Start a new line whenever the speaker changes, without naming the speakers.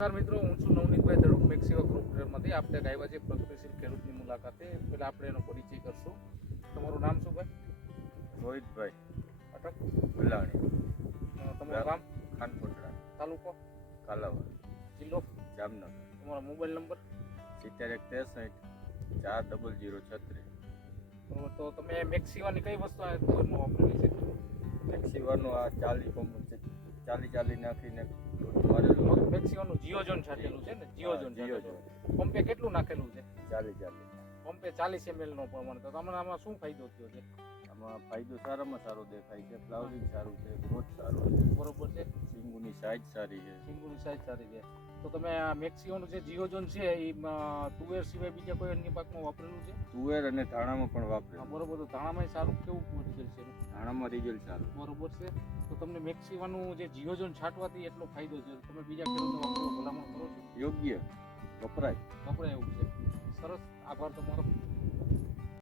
નમસ્કાર મિત્રો હું છું નવનીતભાઈ દડુક મેક્સિવા ગ્રુપ ટ્રેડમાંથી. આપણે આવ્યા છે પ્રગતિશીલ ખેડૂતની મુલાકાતે. પહેલાં આપણે એનો પરિચય કરશું. તમારું નામ શું ભાઈ?
રોહિતભાઈ
અટક.
ભલાણી.
અ, તમારું ગામ?
ખાનકોટડા
તાલુકો?
કાલાવડ.
જિલ્લો?
જામનગર.
તમારો મોબાઈલ નંબર?
સિત્તેર એક ત્રેસઠ ચાર ડબલ જીરો છત્રીસ.
બરોબર તો તમે મેક્સિવાની કઈ વસ્તુ આ ઘરમાં વાપરેલી છે?
મેક્સિવાનું આ ચાલી પંપ છે ચાલી ચાલી નાખીને મારેલું.
મેક્સિવાનું જીઓજોન છાંટેલું છે ને જીઓજોન જીઓજોન. પંપે કેટલું નાખેલું છે?
ચાલી ચાલી
પંપે ચાલીસ એમએલ નો પ્રમાણ. તો તમને આમાં શું ફાયદો થયો છે?
આમાં ફાયદો સારામાં સારો દેખાય છે. ફ્લાવરિંગ સારું છે ગ્રોથ સારું છે.
બરોબર છે.
સિંગુની સાઇઝ સારી છે.
સિંગુની સાઈઝ સારી છે. તો તમે આ મેક્સિઓનું જે જીઓજોન છે એ તુવેર સિવાય બીજા કોઈ અન્ય પાકમાં વાપરેલું છે?
તુવેર અને ધાણામાં પણ
હા,
વાપરે
બરોબર. તો ધાણામાં સારું કેવું રિઝલ્ટ છે?
ધાણામાં રિઝલ્ટ સારું.
બરોબર છે. તો તમને મેક્સિમાનું જે જીઓજોન છાંટવાથી એટલો ફાયદો છે. તમે બીજા ખેડૂતો ભલામણ કરો છો?
યોગ્ય. વપરાય.
વપરાય એવું છે. સરસ. આભાર તમારો.